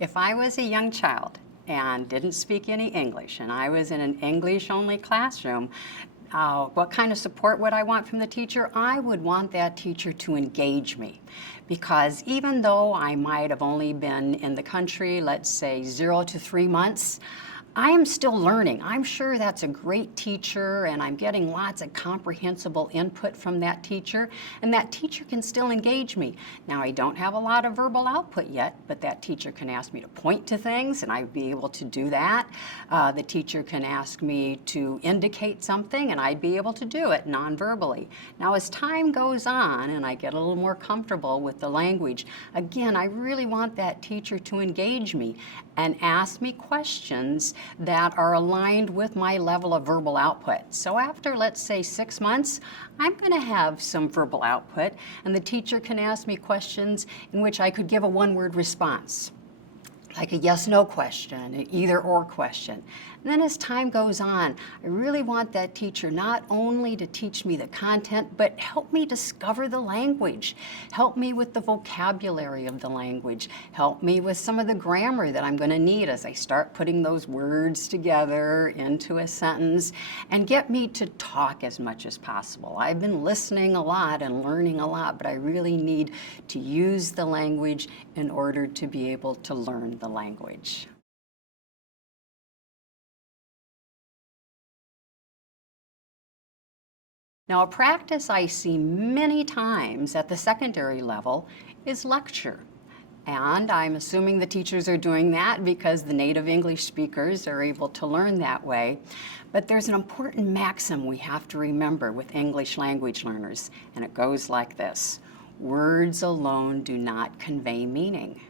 If I was a young child and didn't speak any English and I was in an English-only classroom, what kind of support would I want from the teacher? I would want that teacher to engage me, because even though I might have only been in the country, let's say 0 to 3 months, I am still learning. I'm sure that's a great teacher and I'm getting lots of comprehensible input from that teacher, and that teacher can still engage me. Now, I don't have a lot of verbal output yet, but that teacher can ask me to point to things and I'd be able to do that. The teacher can ask me to indicate something and I'd be able to do it non-verbally. Now, as time goes on and I get a little more comfortable with the language, again, I really want that teacher to engage me and ask me questions that are aligned with my level of verbal output. So after, let's say, 6 months, I'm going to have some verbal output, and the teacher can ask me questions in which I could give a one-word response, like a yes-no question, an either-or question. And then as time goes on, I really want that teacher not only to teach me the content, but help me discover the language, help me with the vocabulary of the language, help me with some of the grammar that I'm going to need as I start putting those words together into a sentence, and get me to talk as much as possible. I've been listening a lot and learning a lot, but I really need to use the language in order to be able to learn the language. Now, a practice I see many times at the secondary level is lecture. And I'm assuming the teachers are doing that because the native English speakers are able to learn that way. But there's an important maxim we have to remember with English language learners, and it goes like this: words alone do not convey meaning.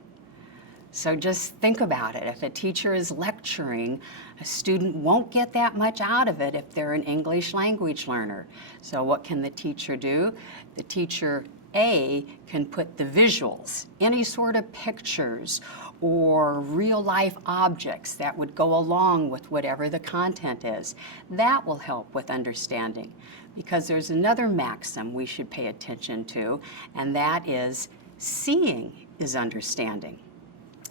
So just think about it. If a teacher is lecturing, a student won't get that much out of it if they're an English language learner. So what can the teacher do? The teacher, A, can put the visuals, any sort of pictures or real-life objects that would go along with whatever the content is. That will help with understanding, because there's another maxim we should pay attention to, and that is seeing is understanding.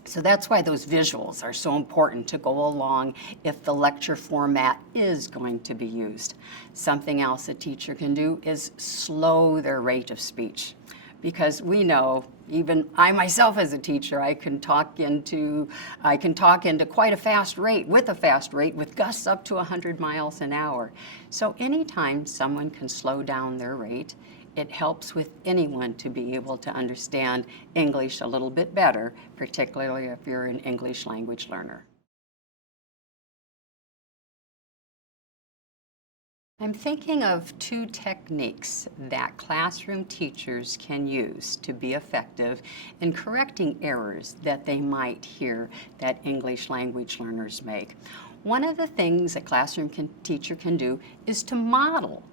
So that's why those visuals are so important to go along if the lecture format is going to be used. Something else a teacher can do is slow their rate of speech, because we know, even I myself as a teacher, I can talk into quite a fast rate with gusts up to 100 miles an hour. So anytime someone can slow down their rate, it helps with anyone to be able to understand English a little bit better, particularly if you're an English language learner. I'm thinking of 2 techniques that classroom teachers can use to be effective in correcting errors that they might hear that English language learners make. One of the things a classroom teacher can do is to model.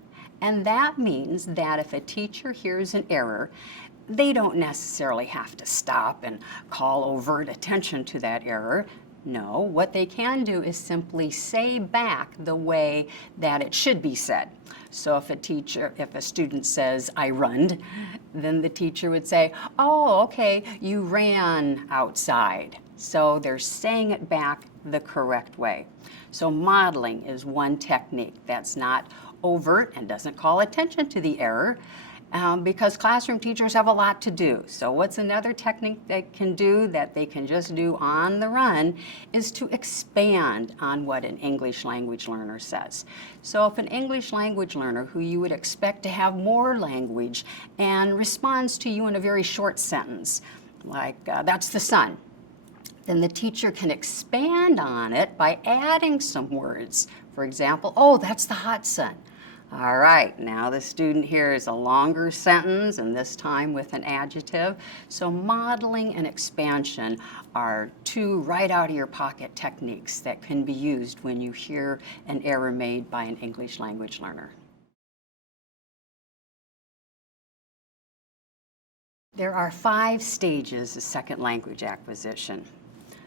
And that means that if a teacher hears an error, they don't necessarily have to stop and call overt attention to that error. No, what they can do is simply say back the way that it should be said. So if a student says, "I runned," then the teacher would say, "Oh, okay, you ran outside." So they're saying it back the correct way. So modeling is one technique that's not overt and doesn't call attention to the error, because classroom teachers have a lot to do. So what's another technique they can do that they can just do on the run is to expand on what an English language learner says. So if an English language learner who you would expect to have more language and responds to you in a very short sentence, like, "That's the sun," then the teacher can expand on it by adding some words. For example, "Oh, that's the hot sun." All right, now the student hears a longer sentence, and this time with an adjective. So modeling and expansion are 2 right-out-of-your-pocket techniques that can be used when you hear an error made by an English language learner. There are 5 stages of second language acquisition.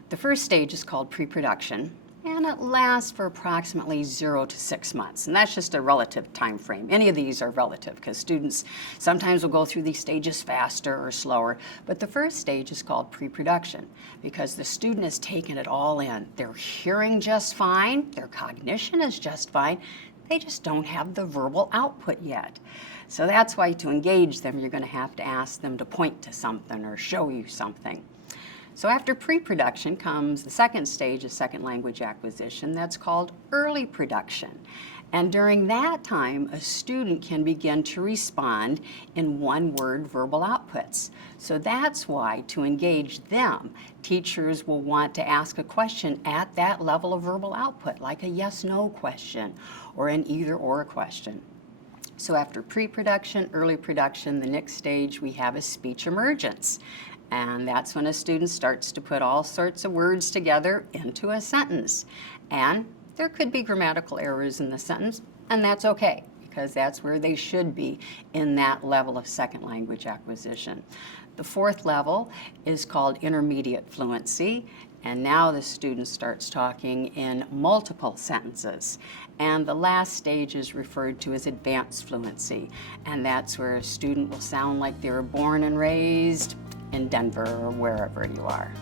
The first stage is called pre-production. and it lasts for approximately 0 to 6 months. And that's just a relative time frame. Any of these are relative because students sometimes will go through these stages faster or slower. But the first stage is called pre-production because the student has taken it all in. They're hearing just fine, their cognition is just fine, they just don't have the verbal output yet. So that's why to engage them, you're going to have to ask them to point to something or show you something. So after pre-production comes the second stage of second language acquisition that's called early production. And during that time, a student can begin to respond in one-word verbal outputs. So that's why to engage them, teachers will want to ask a question at that level of verbal output, like a yes-no question or an either-or question. So after pre-production, early production, the next stage we have is speech emergence. And that's when a student starts to put all sorts of words together into a sentence. And there could be grammatical errors in the sentence, and that's okay, because that's where they should be in that level of second language acquisition. The fourth level is called intermediate fluency, and now the student starts talking in multiple sentences. And the last stage is referred to as advanced fluency, and that's where a student will sound like they were born and raised in Denver or wherever you are.